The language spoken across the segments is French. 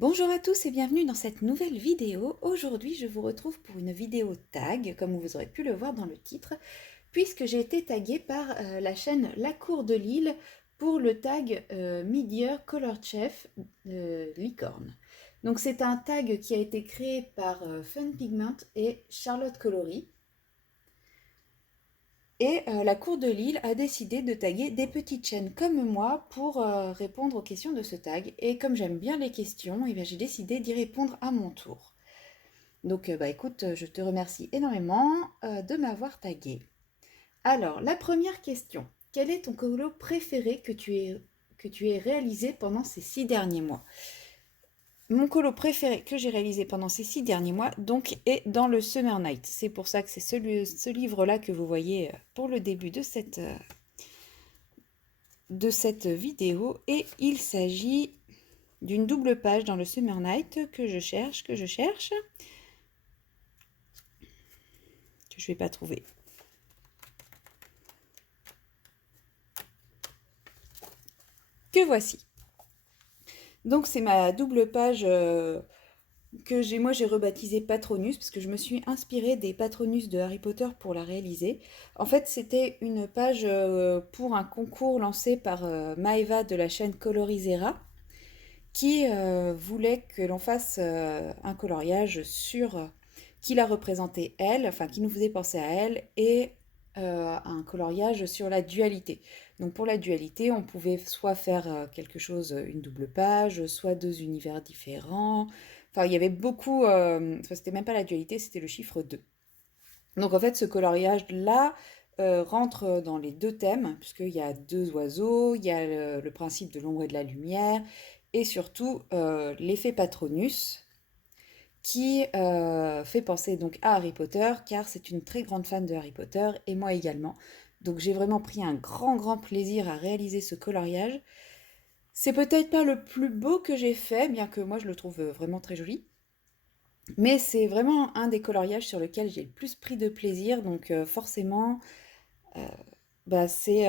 Bonjour à tous et bienvenue dans cette nouvelle vidéo. Aujourd'hui, je vous retrouve pour une vidéo tag, comme vous aurez pu le voir dans le titre, puisque j'ai été taguée par la chaîne La Cour de Lille pour le tag Mid-Year Color Chef Licorne. Donc c'est un tag qui a été créé par Fun Pigment et Charlotte Colory. Et la Cour de Lille a décidé de taguer des petites chaînes comme moi pour répondre aux questions de ce tag. Et comme j'aime bien les questions, eh bien, j'ai décidé d'y répondre à mon tour. Donc écoute, je te remercie énormément de m'avoir tagué. Alors, la première question. Quel est ton colo préféré que tu aies réalisé pendant ces 6 derniers mois? Mon colo préféré que j'ai réalisé pendant ces 6 derniers mois donc est dans le Summer Night. C'est pour ça que c'est ce livre-là que vous voyez pour le début de cette vidéo. Et il s'agit d'une double page dans le Summer Night que je cherche, que je vais pas trouver. Que voici. Donc c'est ma double page que j'ai rebaptisée Patronus parce que je me suis inspirée des Patronus de Harry Potter pour la réaliser. En fait, c'était une page pour un concours lancé par Maeva de la chaîne Colorisera qui voulait que l'on fasse un coloriage sur qui la représentait elle, enfin qui nous faisait penser à elle, et un coloriage sur la dualité. Donc pour la dualité, on pouvait soit faire quelque chose, une double page, soit deux univers différents. Enfin, il y avait beaucoup. Enfin, c'était même pas la dualité, c'était le chiffre 2. Donc en fait, ce coloriage-là rentre dans les deux thèmes, puisqu'il y a deux oiseaux, il y a le principe de l'ombre et de la lumière, et surtout l'effet Patronus, qui fait penser donc à Harry Potter, car c'est une très grande fan de Harry Potter, et moi également. Donc j'ai vraiment pris un grand plaisir à réaliser ce coloriage. C'est peut-être pas le plus beau que j'ai fait, bien que moi je le trouve vraiment très joli. Mais c'est vraiment un des coloriages sur lequel j'ai le plus pris de plaisir, donc forcément, euh, bah, c'est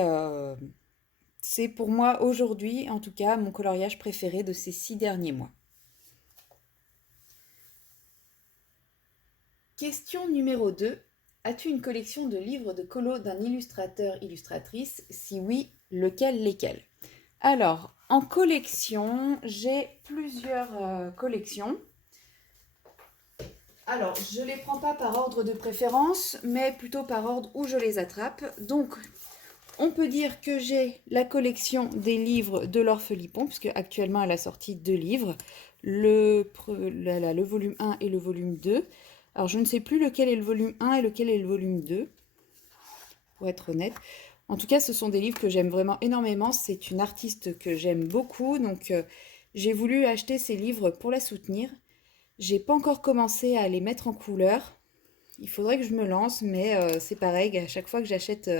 pour moi aujourd'hui, en tout cas, mon coloriage préféré de ces 6 derniers mois. Question numéro 2. As-tu une collection de livres de colo d'un illustrateur-illustratrice? Si oui, lesquels? Alors, en collection, j'ai plusieurs collections. Alors, je les prends pas par ordre de préférence, mais plutôt par ordre où je les attrape. Donc, on peut dire que j'ai la collection des livres de Laure Philippon, puisque actuellement elle a sorti 2 livres, le volume 1 et le volume 2. Alors, je ne sais plus lequel est le volume 1 et lequel est le volume 2, pour être honnête. En tout cas, ce sont des livres que j'aime vraiment énormément. C'est une artiste que j'aime beaucoup, donc j'ai voulu acheter ces livres pour la soutenir. J'ai pas encore commencé à les mettre en couleur. Il faudrait que je me lance, mais c'est pareil, à chaque fois que j'achète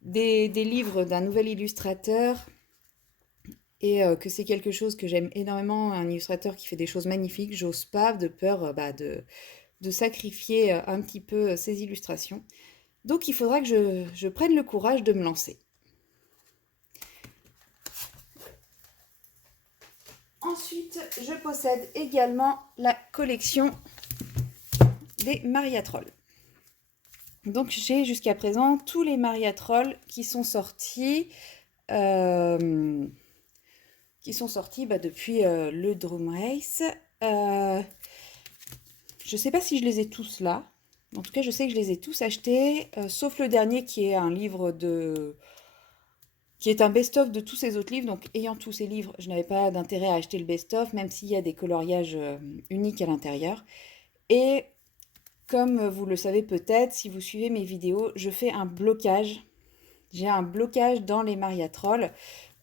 des livres d'un nouvel illustrateur et que c'est quelque chose que j'aime énormément, un illustrateur qui fait des choses magnifiques, j'ose pas de peur de sacrifier un petit peu ses illustrations. Donc il faudra que je prenne le courage de me lancer. Ensuite, je possède également la collection des Maria Troll. Donc j'ai jusqu'à présent tous les Maria Troll euh, qui sont sortis depuis le Drum Race. Je ne sais pas si je les ai tous là. En tout cas, je sais que je les ai tous achetés, sauf le dernier qui est un livre qui est un best-of de tous ces autres livres. Donc, ayant tous ces livres, je n'avais pas d'intérêt à acheter le best-of, même s'il y a des coloriages uniques à l'intérieur. Et comme vous le savez peut-être, si vous suivez mes vidéos, je fais un blocage. J'ai un blocage dans les Maria Troll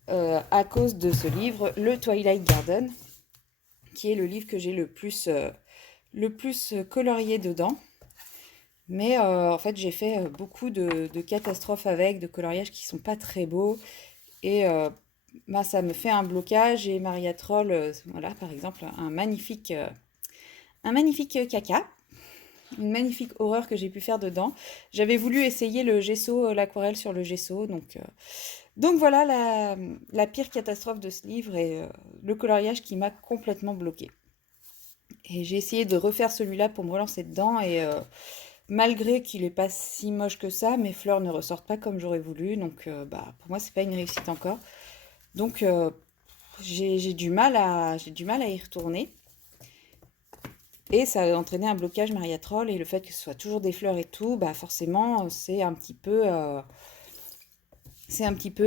à cause de ce livre, le Twilight Garden, qui est le livre que j'ai le plus colorié dedans. Mais en fait, j'ai fait beaucoup de catastrophes avec, de coloriages qui sont pas très beaux. Et ça me fait un blocage. Et Maria Troll, voilà, par exemple, un magnifique caca. Une magnifique horreur que j'ai pu faire dedans. J'avais voulu essayer le gesso, l'aquarelle sur le gesso, Donc voilà la pire catastrophe de ce livre et le coloriage qui m'a complètement bloquée. Et j'ai essayé de refaire celui-là pour me relancer dedans et malgré qu'il est pas si moche que ça, mes fleurs ne ressortent pas comme j'aurais voulu. Donc bah, pour moi, c'est pas une réussite encore. Donc j'ai du mal à y retourner. Et ça a entraîné un blocage Mariatrol et le fait que ce soit toujours des fleurs et tout, bah forcément c'est un petit peu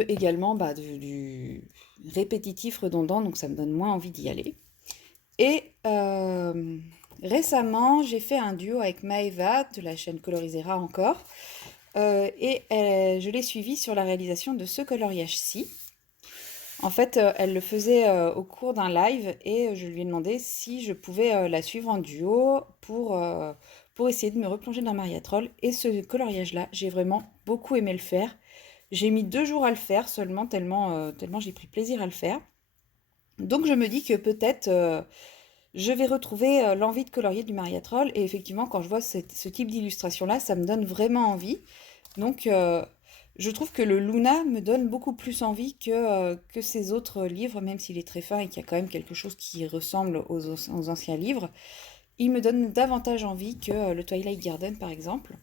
également bah, du répétitif, redondant, donc ça me donne moins envie d'y aller. Et récemment, j'ai fait un duo avec Maeva de la chaîne Colorisera encore, je l'ai suivie sur la réalisation de ce coloriage-ci. En fait, elle le faisait au cours d'un live et je lui ai demandé si je pouvais la suivre en duo pour essayer de me replonger dans Mariatrol. Et ce coloriage-là, j'ai vraiment beaucoup aimé le faire. J'ai mis 2 jours à le faire seulement, tellement j'ai pris plaisir à le faire. Donc je me dis que peut-être je vais retrouver l'envie de colorier du Mariatrol. Et effectivement, quand je vois ce type d'illustration-là, ça me donne vraiment envie. Donc je trouve que le Luna me donne beaucoup plus envie que ces autres livres, même s'il est très fin et qu'il y a quand même quelque chose qui ressemble aux anciens livres. Il me donne davantage envie que le Twilight Garden, par exemple.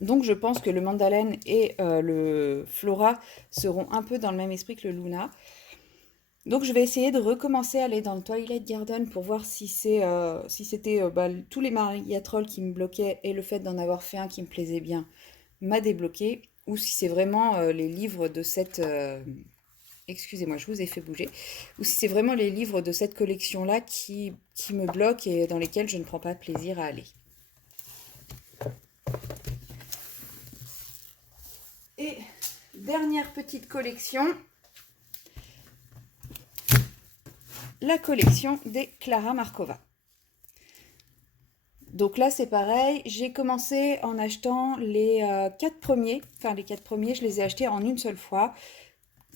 Donc je pense que le Mandalaine et le Flora seront un peu dans le même esprit que le Luna. Donc je vais essayer de recommencer à aller dans le Twilight Garden pour voir si c'était bah, tous les Mariatrolles qui me bloquaient et le fait d'en avoir fait un qui me plaisait bien m'a débloqué, ou si c'est vraiment les livres de cette... excusez-moi, je vous ai fait bouger. Ou si c'est vraiment les livres de cette collection-là qui me bloquent et dans lesquels je ne prends pas plaisir à aller. Et dernière petite collection, la collection des Klara Markova. Donc là c'est pareil, j'ai commencé en achetant les 4 premiers, je les ai achetés en une seule fois.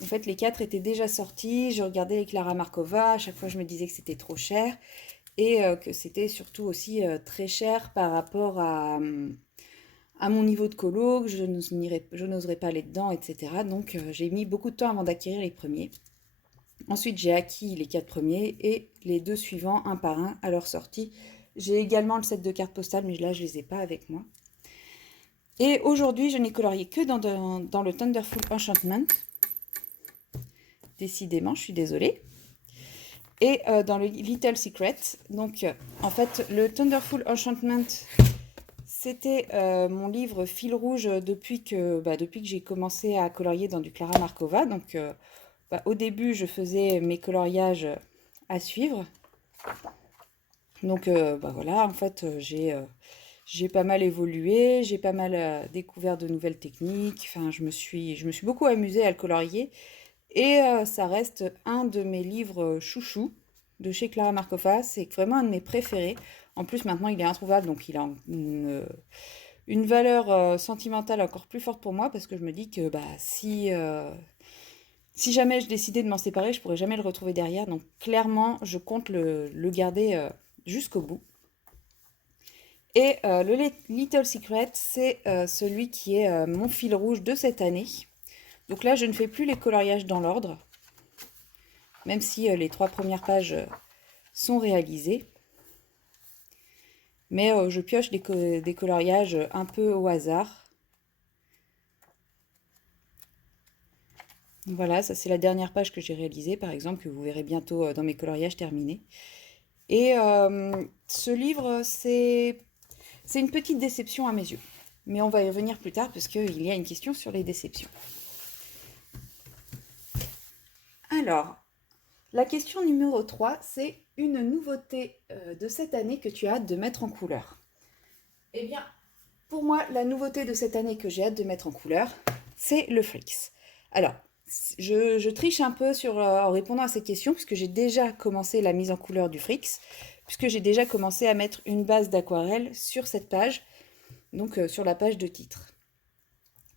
En fait les 4 étaient déjà sortis, je regardais les Klara Markova, à chaque fois je me disais que c'était trop cher et que c'était surtout aussi très cher par rapport à mon niveau de colo, que je n'oserais pas aller dedans, etc. Donc j'ai mis beaucoup de temps avant d'acquérir les premiers. Ensuite j'ai acquis les 4 premiers et les 2 suivants un par un à leur sortie. J'ai également le set de cartes postales, mais là, je ne les ai pas avec moi. Et aujourd'hui, je n'ai colorié que dans le Thunderful Enchantment. Décidément, je suis désolée. Et dans le Little Secret. Donc, en fait, le Thunderful Enchantment, c'était mon livre fil rouge depuis que j'ai commencé à colorier dans du Klara Markova. Donc, au début, je faisais mes coloriages à suivre. Donc voilà, en fait, j'ai pas mal évolué, j'ai pas mal découvert de nouvelles techniques. Enfin, je me suis beaucoup amusée à le colorier. Et ça reste un de mes livres chouchous de chez Klara Markova. C'est vraiment un de mes préférés. En plus, maintenant, il est introuvable, donc il a une valeur sentimentale encore plus forte pour moi parce que je me dis que bah, si jamais je décidais de m'en séparer, je pourrais jamais le retrouver derrière. Donc clairement, je compte le garder jusqu'au bout. Et le Little Secret, c'est celui qui est mon fil rouge de cette année. Donc là, je ne fais plus les coloriages dans l'ordre, même si les 3 premières pages sont réalisées. Mais je pioche des coloriages un peu au hasard. Voilà, ça c'est la dernière page que j'ai réalisée, par exemple, que vous verrez bientôt dans mes coloriages terminés. Et ce livre, c'est une petite déception à mes yeux. Mais on va y revenir plus tard parce qu'il y a une question sur les déceptions. Alors, la question numéro 3, c'est une nouveauté de cette année que tu as hâte de mettre en couleur. Eh bien, pour moi, la nouveauté de cette année que j'ai hâte de mettre en couleur, c'est le Frix. Alors, je triche un peu en répondant à cette question puisque j'ai déjà commencé la mise en couleur du Frix, puisque j'ai déjà commencé à mettre une base d'aquarelle sur cette page, donc sur la page de titre.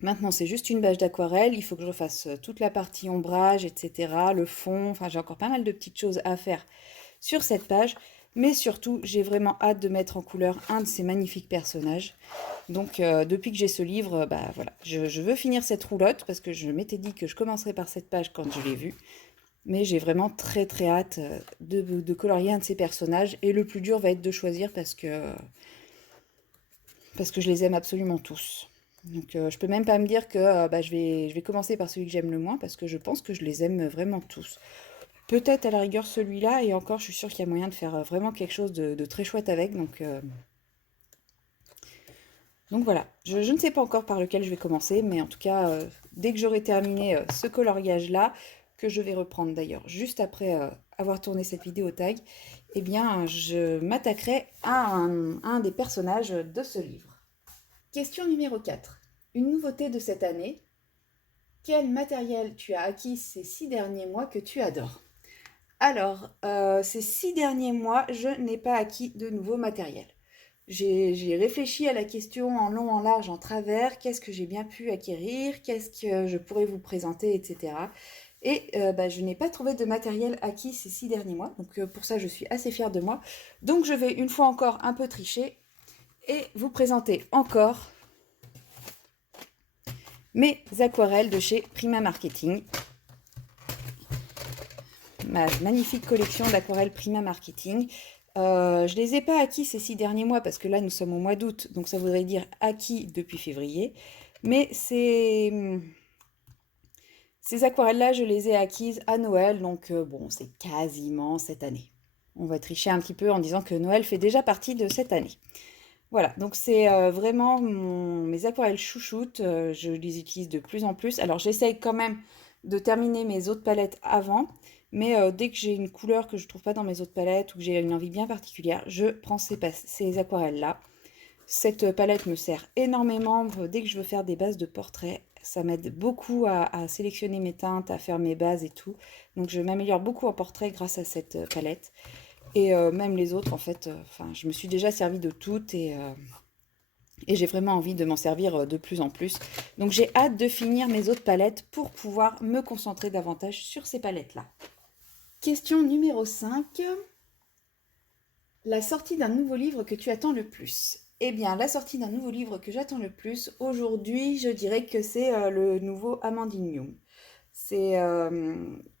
Maintenant, c'est juste une base d'aquarelle, il faut que je refasse toute la partie ombrage, etc., le fond, enfin j'ai encore pas mal de petites choses à faire sur cette page, Mais surtout, j'ai vraiment hâte de mettre en couleur un de ces magnifiques personnages. Donc, depuis que j'ai ce livre, bah voilà, je veux finir cette roulotte parce que je m'étais dit que je commencerais par cette page quand je l'ai vue. Mais j'ai vraiment très très hâte de colorier un de ces personnages. Et le plus dur va être de choisir parce que je les aime absolument tous. Donc je peux même pas me dire que bah, je vais commencer par celui que j'aime le moins parce que je pense que je les aime vraiment tous. Peut-être à la rigueur celui-là, et encore je suis sûre qu'il y a moyen de faire vraiment quelque chose de très chouette avec. Donc voilà, je ne sais pas encore par lequel je vais commencer, mais en tout cas, dès que j'aurai terminé ce coloriage-là, que je vais reprendre d'ailleurs juste après avoir tourné cette vidéo tag, eh bien je m'attaquerai à un des personnages de ce livre. Question numéro 4. Une nouveauté de cette année. Quel matériel tu as acquis ces 6 derniers mois que tu adores? Alors, ces 6 derniers mois, je n'ai pas acquis de nouveau matériel. J'ai réfléchi à la question en long, en large, en travers, qu'est-ce que j'ai bien pu acquérir, qu'est-ce que je pourrais vous présenter, etc. Et bah, je n'ai pas trouvé de matériel acquis ces 6 derniers mois, donc pour ça je suis assez fière de moi. Donc je vais une fois encore un peu tricher et vous présenter encore mes aquarelles de chez Prima Marketing. Ma magnifique collection d'aquarelles Prima Marketing. Je ne les ai pas acquis ces 6 derniers mois parce que là nous sommes au mois d'août, donc ça voudrait dire acquis depuis février. Mais ces aquarelles-là, je les ai acquises à Noël, donc bon, c'est quasiment cette année. On va tricher un petit peu en disant que Noël fait déjà partie de cette année. Voilà, donc c'est vraiment mes aquarelles chouchoutes, je les utilise de plus en plus. Alors j'essaye quand même de terminer mes autres palettes avant, mais dès que j'ai une couleur que je ne trouve pas dans mes autres palettes ou que j'ai une envie bien particulière, je prends ces aquarelles-là. Cette palette me sert énormément dès que je veux faire des bases de portraits. Ça m'aide beaucoup à sélectionner mes teintes, à faire mes bases et tout. Donc je m'améliore beaucoup en portrait grâce à cette palette. Et même les autres, en fait, je me suis déjà servi de toutes et j'ai vraiment envie de m'en servir de plus en plus. Donc j'ai hâte de finir mes autres palettes pour pouvoir me concentrer davantage sur ces palettes-là. Question numéro 5. La sortie d'un nouveau livre que tu attends le plus. Eh bien, la sortie d'un nouveau livre que j'attends le plus, aujourd'hui, je dirais que c'est le nouveau Amandine Young.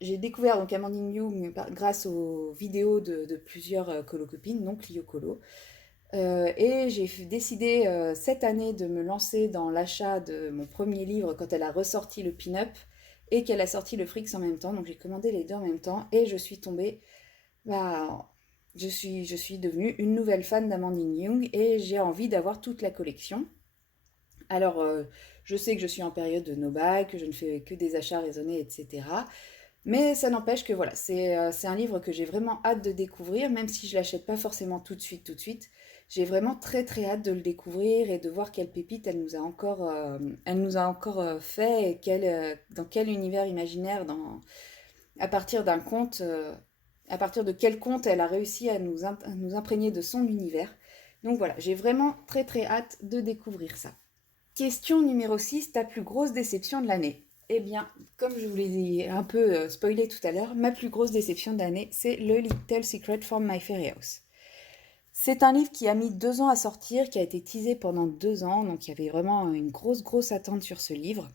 J'ai découvert donc Amandine Young grâce aux vidéos de plusieurs colocopines, donc Clio Colo. Et j'ai décidé cette année de me lancer dans l'achat de mon premier livre quand elle a ressorti le Pin-Up et qu'elle a sorti le Frix en même temps. Donc j'ai commandé les deux en même temps et je suis tombée. Bah, je suis devenue une nouvelle fan d'Amandine Young et j'ai envie d'avoir toute la collection. Alors, je sais que je suis en période de no-buy, que je ne fais que des achats raisonnés, etc. Mais ça n'empêche que voilà, c'est un livre que j'ai vraiment hâte de découvrir, même si je l'achète pas forcément tout de suite, tout de suite. J'ai vraiment très très hâte de le découvrir et de voir quelle pépite elle nous a encore fait et dans quel univers imaginaire, à partir d'un conte, à partir de quel conte elle a réussi à nous imprégner de son univers. Donc voilà, j'ai vraiment très très hâte de découvrir ça. Question numéro 6, ta plus grosse déception de l'année. Eh bien, comme je vous l'ai un peu spoilé tout à l'heure, ma plus grosse déception de l'année, c'est le Little Secret from My Fairy House. C'est un livre qui a mis 2 ans à sortir, qui a été teasé pendant 2 ans, donc il y avait vraiment une grosse attente sur ce livre.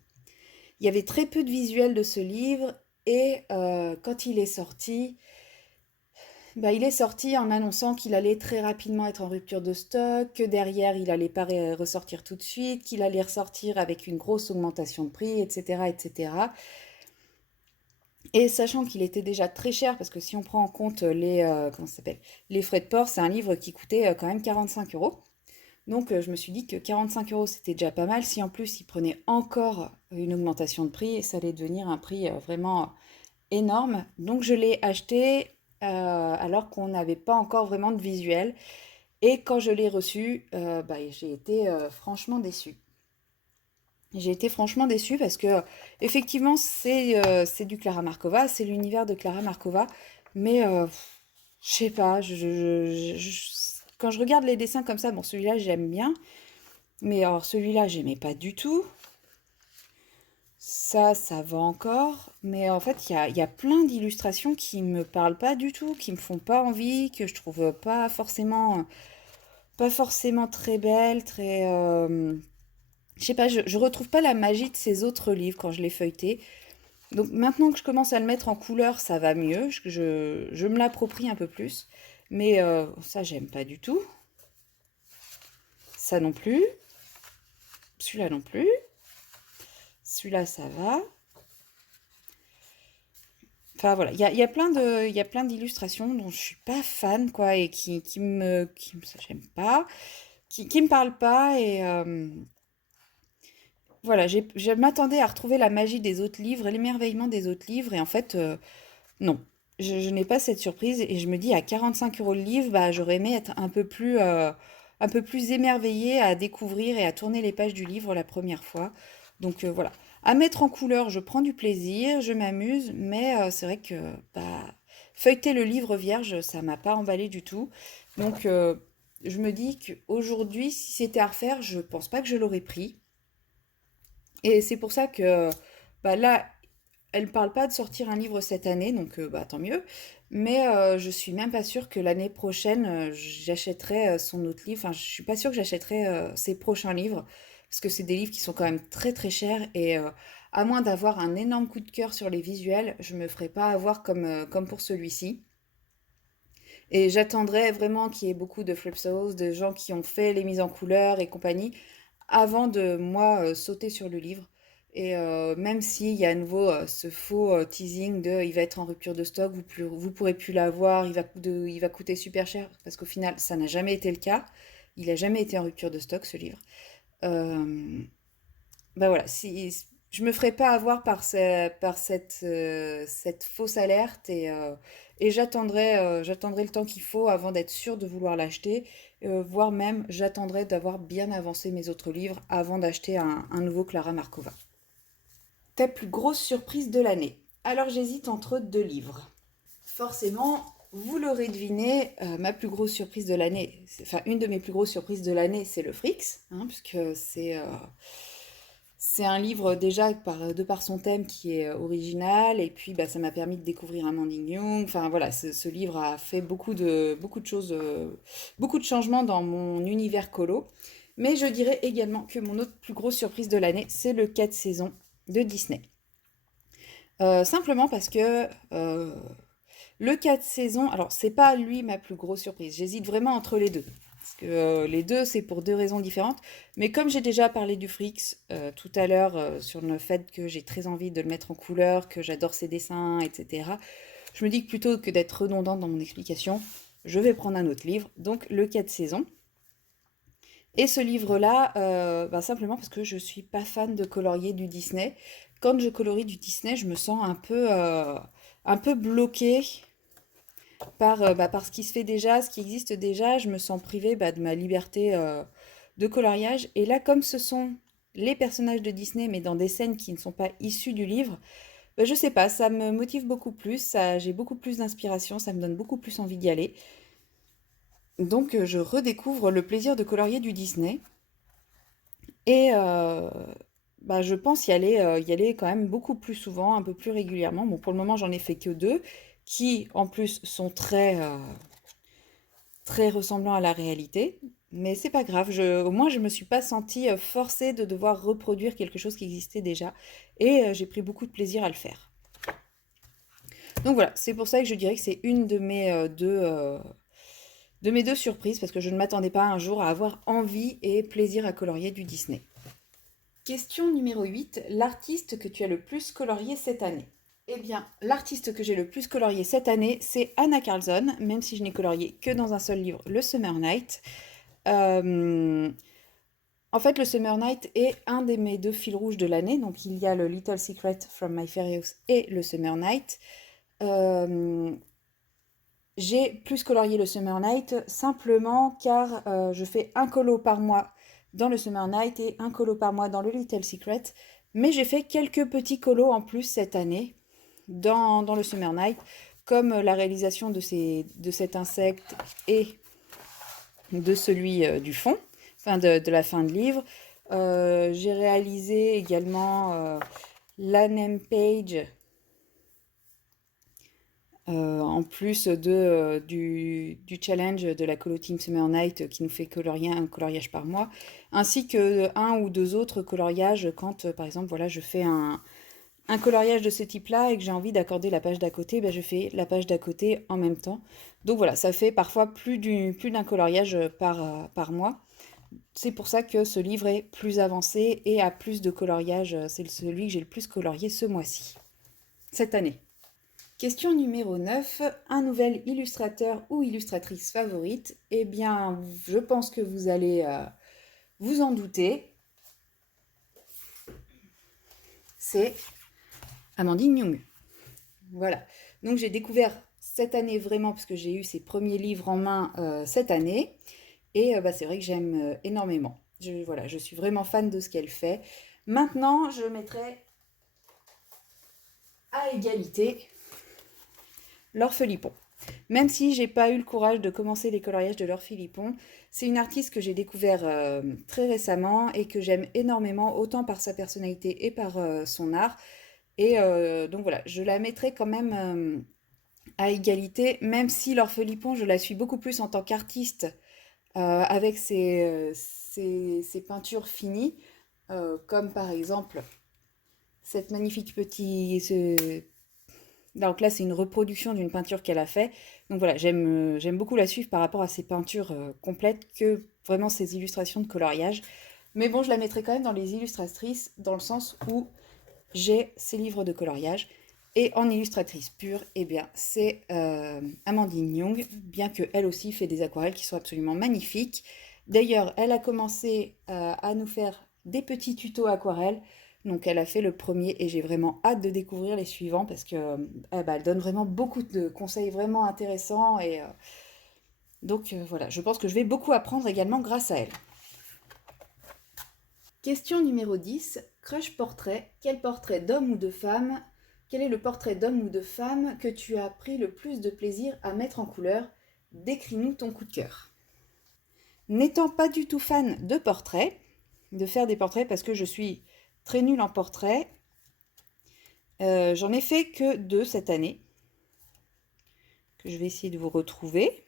Il y avait très peu de visuels de ce livre, et quand il est sorti, bah, il est sorti en annonçant qu'il allait très rapidement être en rupture de stock, que derrière il allait pas ressortir tout de suite, qu'il allait ressortir avec une grosse augmentation de prix, etc., etc. Et sachant qu'il était déjà très cher, parce que si on prend en compte comment ça s'appelle, les frais de port, c'est un livre qui coûtait quand même 45 euros. Donc je me suis dit que 45 euros c'était déjà pas mal. Si en plus il prenait encore une augmentation de prix, ça allait devenir un prix vraiment énorme. Donc je l'ai acheté alors qu'on n'avait pas encore vraiment de visuel. Et quand je l'ai reçu, bah, j'ai été franchement déçue. J'ai été franchement déçue parce que effectivement c'est du Clara Markova, c'est l'univers de Clara Markova, mais je sais pas, quand je regarde les dessins comme ça, bon celui-là j'aime bien, mais alors celui-là j'aimais pas du tout. Ça va encore, mais en fait, il y a plein d'illustrations qui me parlent pas du tout, qui me font pas envie, que je trouve pas forcément très belles, très... je sais pas, je retrouve pas la magie de ces autres livres quand je les feuilletais. Donc maintenant que je commence à le mettre en couleur, ça va mieux, je me l'approprie un peu plus. Mais ça, j'aime pas du tout. Ça non plus. Celui-là non plus. Celui-là, ça va. Enfin voilà, il y a il y a plein d'illustrations dont je suis pas fan, quoi, et ça, j'aime pas, qui me parlent pas, et voilà, je m'attendais à retrouver la magie des autres livres, l'émerveillement des autres livres, et en fait, non. Je n'ai pas cette surprise, et je me dis, à 45 € le livre, bah, j'aurais aimé être un peu plus émerveillée à découvrir et à tourner les pages du livre la première fois. Donc voilà. À mettre en couleur, je prends du plaisir, je m'amuse, mais c'est vrai que bah, feuilleter le livre vierge, ça m'a pas emballé du tout. Donc je me dis qu'aujourd'hui, si c'était à refaire, je pense pas que je l'aurais pris. Et c'est pour ça que bah, là, elle ne parle pas de sortir un livre cette année, donc bah, tant mieux. Mais je suis même pas sûre que l'année prochaine, j'achèterai son autre livre. Enfin, je suis pas sûre que j'achèterai ses prochains livres, parce que c'est des livres qui sont quand même très très chers. Et à moins d'avoir un énorme coup de cœur sur les visuels, je me ferai pas avoir comme pour celui-ci. Et j'attendrai vraiment qu'il y ait beaucoup de flipsos, de gens qui ont fait les mises en couleur et compagnie, avant de moi sauter sur le livre. Et même s'il y a à nouveau ce faux teasing de il va être en rupture de stock, vous pourrez plus l'avoir, il va coûter super cher, parce qu'au final, ça n'a jamais été le cas. Il n'a jamais été en rupture de stock, ce livre. Euh, bah voilà, si, je me ferai pas avoir par, cette fausse alerte, et j'attendrai le temps qu'il faut avant d'être sûre de vouloir l'acheter, voire même j'attendrai d'avoir bien avancé mes autres livres avant d'acheter un nouveau Clara Markova. Ta plus grosse surprise de l'année? Alors j'hésite entre deux livres. Forcément, vous l'aurez deviné, ma plus grosse surprise de l'année, enfin une de mes plus grosses surprises de l'année, c'est le Frix, hein, puisque c'est un livre déjà de par son thème qui est original, et puis bah, ça m'a permis de découvrir Amandine Young. Enfin voilà, ce livre a fait beaucoup de choses, beaucoup de changements dans mon univers colo. Mais je dirais également que mon autre plus grosse surprise de l'année, c'est le 4 saisons de Disney. Simplement parce que le 4 saisons, alors c'est pas lui ma plus grosse surprise, j'hésite vraiment entre les deux. Parce que les deux, c'est pour deux raisons différentes. Mais comme j'ai déjà parlé du Frix tout à l'heure, sur le fait que j'ai très envie de le mettre en couleur, que j'adore ses dessins, etc., je me dis que plutôt que d'être redondante dans mon explication, je vais prendre un autre livre, donc le 4 saisons. Et ce livre-là, bah, simplement parce que je suis pas fan de colorier du Disney. Quand je colorie du Disney, je me sens un peu bloquée par ce qui se fait déjà, ce qui existe déjà. Je me sens privée bah, de ma liberté de coloriage. Et là, comme ce sont les personnages de Disney, mais dans des scènes qui ne sont pas issues du livre, bah, je sais pas, ça me motive beaucoup plus, j'ai beaucoup plus d'inspiration, ça me donne beaucoup plus envie d'y aller. Donc je redécouvre le plaisir de colorier du Disney. Et bah, je pense y aller quand même beaucoup plus souvent, un peu plus régulièrement. Bon, pour le moment, j'en ai fait que deux, qui en plus sont très ressemblants à la réalité. Mais c'est pas grave, au moins je me suis pas sentie forcée de devoir reproduire quelque chose qui existait déjà. Et j'ai pris beaucoup de plaisir à le faire. Donc voilà, c'est pour ça que je dirais que c'est une de mes deux surprises, parce que je ne m'attendais pas un jour à avoir envie et plaisir à colorier du Disney. Question numéro 8, l'artiste que tu as le plus colorié cette année? Eh bien, l'artiste que j'ai le plus colorié cette année, c'est Anna Carlson, même si je n'ai colorié que dans un seul livre, le Summer Night. Euh, En fait, le Summer Night est un de mes deux fils rouges de l'année. Donc, il y a le Little Secret from My Fairy House et le Summer Night. Euh, j'ai plus colorié le Summer Night simplement car je fais un colo par mois dans le Summer Night et un colo par mois dans le Little Secret. Mais j'ai fait quelques petits colos en plus cette année dans le Summer Night, comme la réalisation de cet insecte et de celui du fond, enfin de la fin de livre. J'ai réalisé également la name page en plus du challenge de la Colo Team Summer Night qui nous fait colorier un coloriage par mois, ainsi que un ou deux autres coloriages quand, par exemple, voilà, je fais un coloriage de ce type-là et que j'ai envie d'accorder la page d'à côté, ben je fais la page d'à côté en même temps. Donc voilà, ça fait parfois plus d'un coloriage par mois. C'est pour ça que ce livre est plus avancé et a plus de coloriage. C'est celui que j'ai le plus colorié ce mois-ci, cette année. Question numéro 9. Un nouvel illustrateur ou illustratrice favorite? Eh bien, je pense que vous allez vous en douter. C'est Amandine Young. Voilà. Donc j'ai découvert cette année vraiment, parce que j'ai eu ses premiers livres en main cette année. Et bah, c'est vrai que j'aime énormément. Voilà, je suis vraiment fan de ce qu'elle fait. Maintenant, je mettrai à égalité Laure Philippon. Même si j'ai pas eu le courage de commencer les coloriages de Laure Philippon, c'est une artiste que j'ai découvert très récemment et que j'aime énormément, autant par sa personnalité et par son art. Et donc voilà, je la mettrai quand même à égalité, même si Laure Philippon, je la suis beaucoup plus en tant qu'artiste avec ses peintures finies, comme par exemple cette magnifique donc là, c'est une reproduction d'une peinture qu'elle a fait. Donc voilà, j'aime beaucoup la suivre par rapport à ses peintures complètes que vraiment ses illustrations de coloriage. Mais bon, je la mettrai quand même dans les illustratrices, dans le sens où j'ai ses livres de coloriage. Et en illustratrice pure, eh bien, c'est Amandine Young, bien qu'elle aussi fait des aquarelles qui sont absolument magnifiques. D'ailleurs, elle a commencé à nous faire des petits tutos aquarelles. Donc, elle a fait le premier et j'ai vraiment hâte de découvrir les suivants parce que elle donne vraiment beaucoup de conseils vraiment intéressants. Et donc, voilà, je pense que je vais beaucoup apprendre également grâce à elle. Question numéro 10. Crush portrait. Quel portrait d'homme ou de femme? Quel est le portrait d'homme ou de femme que tu as pris le plus de plaisir à mettre en couleur? Décris-nous ton coup de cœur. N'étant pas du tout fan de portraits, de faire des portraits parce que je suis très nulle en portrait, j'en ai fait que deux cette année, que je vais essayer de vous retrouver.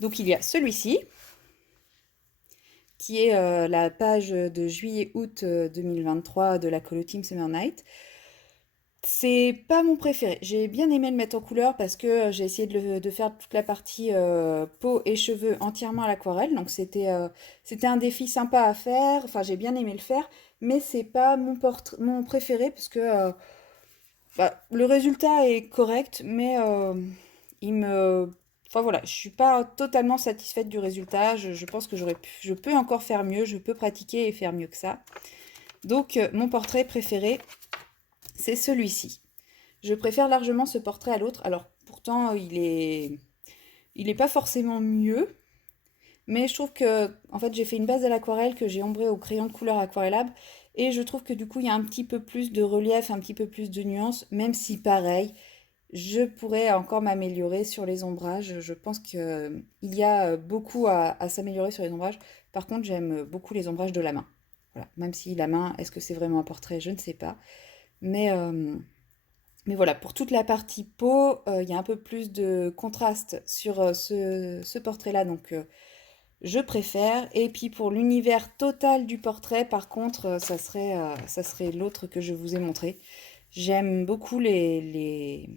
Donc il y a celui-ci, qui est la page de juillet-août 2023 de la Colo Team Summer Night. C'est pas mon préféré. J'ai bien aimé le mettre en couleur parce que j'ai essayé de faire toute la partie peau et cheveux entièrement à l'aquarelle. Donc c'était un défi sympa à faire. Enfin, j'ai bien aimé le faire, mais c'est pas mon préféré parce que bah, le résultat est correct, mais il me... Enfin voilà, je suis pas totalement satisfaite du résultat. Je pense que je peux encore faire mieux. Je peux pratiquer et faire mieux que ça. Donc mon portrait préféré, c'est celui-ci. Je préfère largement ce portrait à l'autre. Alors pourtant, il est pas forcément mieux, mais je trouve que, en fait, j'ai fait une base à l'aquarelle que j'ai ombrée au crayon de couleur Aquarellab, et je trouve que du coup, il y a un petit peu plus de relief, un petit peu plus de nuances, même si pareil, je pourrais encore m'améliorer sur les ombrages. Je pense qu'il y a beaucoup à s'améliorer sur les ombrages. Par contre, j'aime beaucoup les ombrages de la main. Voilà. Même si la main, est-ce que c'est vraiment un portrait? Je ne sais pas. Mais mais voilà, pour toute la partie peau, il y a un peu plus de contraste sur ce portrait-là, donc je préfère. Et puis pour l'univers total du portrait, par contre, ça serait l'autre que je vous ai montré. J'aime beaucoup les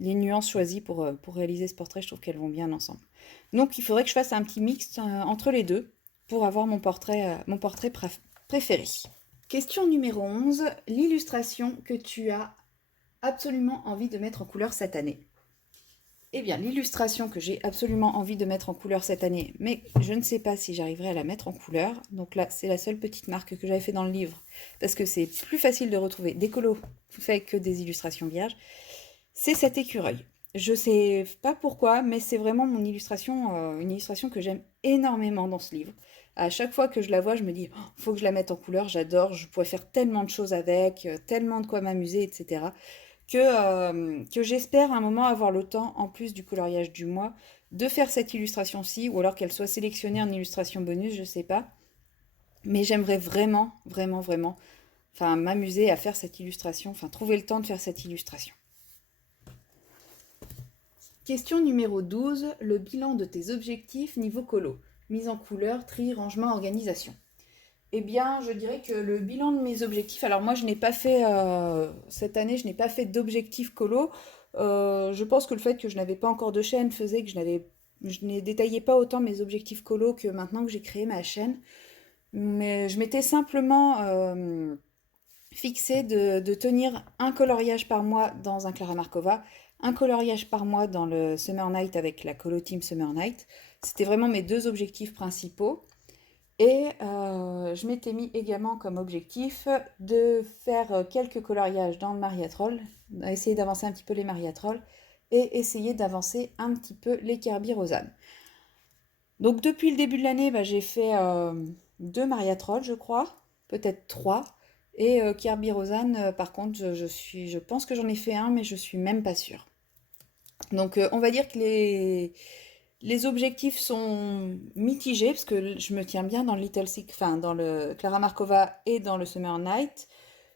nuances choisies pour réaliser ce portrait, je trouve qu'elles vont bien ensemble. Donc il faudrait que je fasse un petit mix entre les deux pour avoir mon portrait préféré. Question numéro 11. L'illustration que tu as absolument envie de mettre en couleur cette année? Eh bien, l'illustration que j'ai absolument envie de mettre en couleur cette année, mais je ne sais pas si j'arriverai à la mettre en couleur. Donc là, c'est la seule petite marque que j'avais fait dans le livre, parce que c'est plus facile de retrouver des colos faits que des illustrations vierges. C'est cet écureuil. Je sais pas pourquoi, mais c'est vraiment une illustration que j'aime énormément dans ce livre. À chaque fois que je la vois, je me dis, oh, faut que je la mette en couleur, j'adore, je pourrais faire tellement de choses avec, tellement de quoi m'amuser, etc. Que j'espère à un moment avoir le temps, en plus du coloriage du mois, de faire cette illustration-ci, ou alors qu'elle soit sélectionnée en illustration bonus, je sais pas. Mais j'aimerais vraiment, vraiment, vraiment, enfin, m'amuser à faire cette illustration, enfin, trouver le temps de faire cette illustration. Question numéro 12, le bilan de tes objectifs niveau colo. Mise en couleur, tri, rangement, organisation. Eh bien, je dirais que le bilan de mes objectifs, alors moi je n'ai pas fait, cette année, je n'ai pas fait d'objectifs colo. Je pense que le fait que je n'avais pas encore de chaîne faisait que je n'ai détaillé pas autant mes objectifs colo que maintenant que j'ai créé ma chaîne. Mais je m'étais simplement fixé de tenir un coloriage par mois dans un Clara Markova, un coloriage par mois dans le Summer Night avec la Colo Team Summer Night. C'était vraiment mes deux objectifs principaux. Et je m'étais mis également comme objectif de faire quelques coloriages dans le Mariatrol, essayer d'avancer un petit peu les Mariatrolls et essayer d'avancer un petit peu les Kirby Rosanne. Donc depuis le début de l'année, bah, j'ai fait deux Mariatrolls, je crois, peut-être trois. Et Kirby Rosanne, par contre, je pense que j'en ai fait un, mais je suis même pas sûre. Donc on va dire que les objectifs sont mitigés parce que je me tiens bien dans le Little Sick, enfin dans le Clara Markova et dans le Summer Night.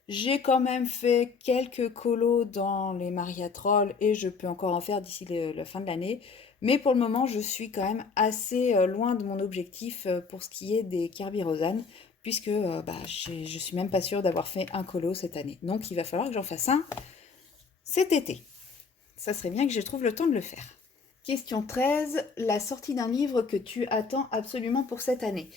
J'ai quand même fait quelques colos dans les Maria Troll et je peux encore en faire d'ici la fin de l'année. Mais pour le moment, je suis quand même assez loin de mon objectif pour ce qui est des Kirby Rosanne, puisque bah, je suis même pas sûre d'avoir fait un colo cette année. Donc il va falloir que j'en fasse un cet été. Ça serait bien que je trouve le temps de le faire. Question 13, la sortie d'un livre que tu attends absolument pour cette année.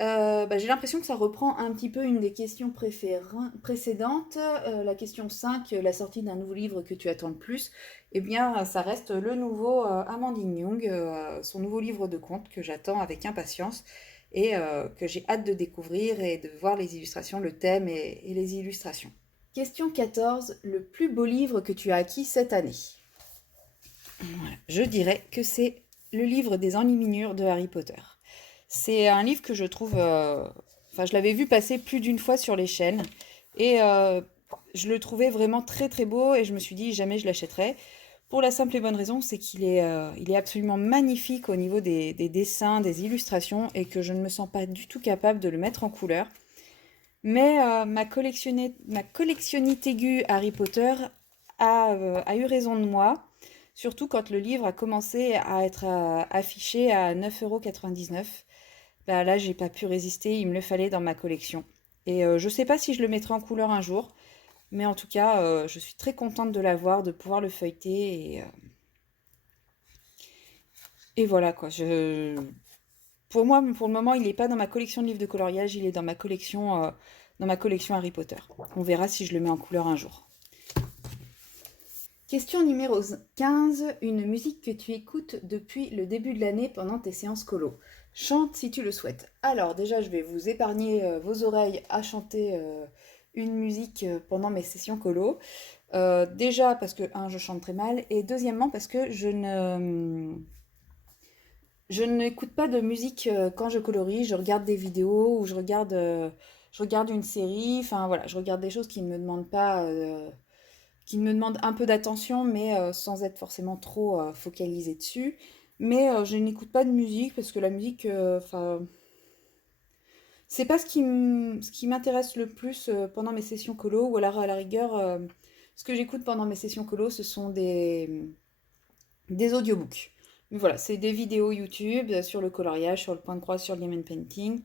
Bah, j'ai l'impression que ça reprend un petit peu une des questions précédentes. La question 5, la sortie d'un nouveau livre que tu attends le plus. Eh bien, ça reste le nouveau Amandine Young, son nouveau livre de contes que j'attends avec impatience et que j'ai hâte de découvrir et de voir les illustrations, le thème et les illustrations. Question 14, le plus beau livre que tu as acquis cette année. Voilà. Je dirais que c'est le livre des enluminures de Harry Potter. C'est un livre que je trouve... Enfin, je l'avais vu passer plus d'une fois sur les chaînes. Et je le trouvais vraiment très très beau et je me suis dit jamais je l'achèterai. Pour la simple et bonne raison, c'est il est absolument magnifique au niveau des dessins, des illustrations et que je ne me sens pas du tout capable de le mettre en couleur. Mais ma collectionnite aiguë Harry Potter a eu raison de moi, surtout quand le livre a commencé à être affiché à 9,99 €. Bah, là, j'ai pas pu résister, il me le fallait dans ma collection. Et je sais pas si je le mettrai en couleur un jour, mais en tout cas, je suis très contente de l'avoir, de pouvoir le feuilleter. Et voilà quoi. Pour moi, pour le moment, il n'est pas dans ma collection de livres de coloriage, il est dans ma collection Harry Potter. On verra si je le mets en couleur un jour. Question numéro 15, une musique que tu écoutes depuis le début de l'année pendant tes séances colo. Chante si tu le souhaites. Alors déjà, je vais vous épargner vos oreilles à chanter une musique pendant mes sessions colo. Déjà parce que, un, je chante très mal, et deuxièmement parce que je n'écoute pas de musique quand je colorie, je regarde des vidéos ou je regarde une série, enfin voilà, je regarde des choses qui ne me demandent pas, qui me demandent un peu d'attention, mais sans être forcément trop focalisée dessus. Mais je n'écoute pas de musique parce que la musique, enfin, c'est pas ce qui m'intéresse le plus pendant mes sessions colo, ou alors à la rigueur, ce que j'écoute pendant mes sessions colo, ce sont des audiobooks. Mais voilà, c'est des vidéos YouTube sur le coloriage, sur le point de croix, sur le diamond painting,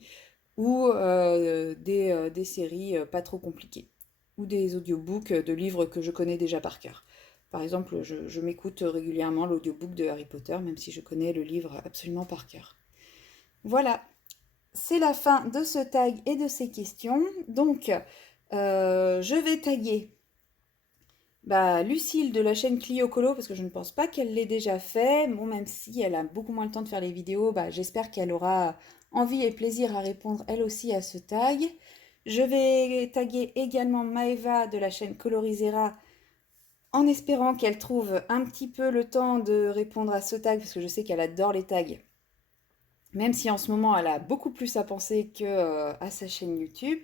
ou des séries pas trop compliquées, ou des audiobooks de livres que je connais déjà par cœur. Par exemple, je m'écoute régulièrement l'audiobook de Harry Potter, même si je connais le livre absolument par cœur. Voilà, c'est la fin de ce tag et de ces questions. Donc, je vais taguer bah, Lucille de la chaîne Clio Colo, parce que je ne pense pas qu'elle l'ait déjà fait. Bon, même si elle a beaucoup moins le temps de faire les vidéos, bah, j'espère qu'elle aura envie et plaisir à répondre elle aussi à ce tag. Je vais taguer également Maeva de la chaîne Colorisera en espérant qu'elle trouve un petit peu le temps de répondre à ce tag, parce que je sais qu'elle adore les tags. Même si en ce moment elle a beaucoup plus à penser que à sa chaîne YouTube.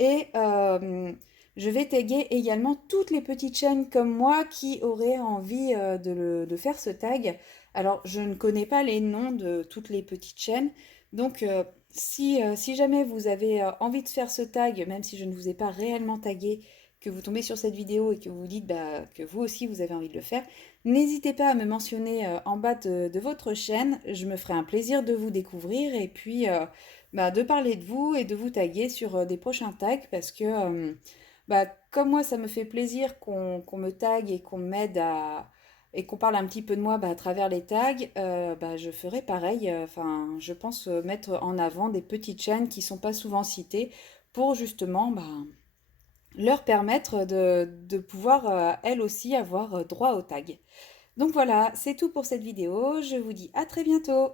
Et je vais taguer également toutes les petites chaînes comme moi qui auraient envie de faire ce tag. Alors je ne connais pas les noms de toutes les petites chaînes. Donc si jamais vous avez envie de faire ce tag, même si je ne vous ai pas réellement tagué, que vous tombez sur cette vidéo et que vous vous dites bah, que vous aussi vous avez envie de le faire, N'hésitez pas à me mentionner en bas de votre chaîne, je me ferai un plaisir de vous découvrir et puis de parler de vous et de vous taguer sur des prochains tags parce que comme moi ça me fait plaisir qu'on me tague et qu'on m'aide et qu'on parle un petit peu de moi à travers les tags, je ferai pareil. Enfin, je pense mettre en avant des petites chaînes qui sont pas souvent citées pour justement leur permettre de pouvoir elles aussi avoir droit au tag. Donc voilà, c'est tout pour cette vidéo. Je vous dis à très bientôt.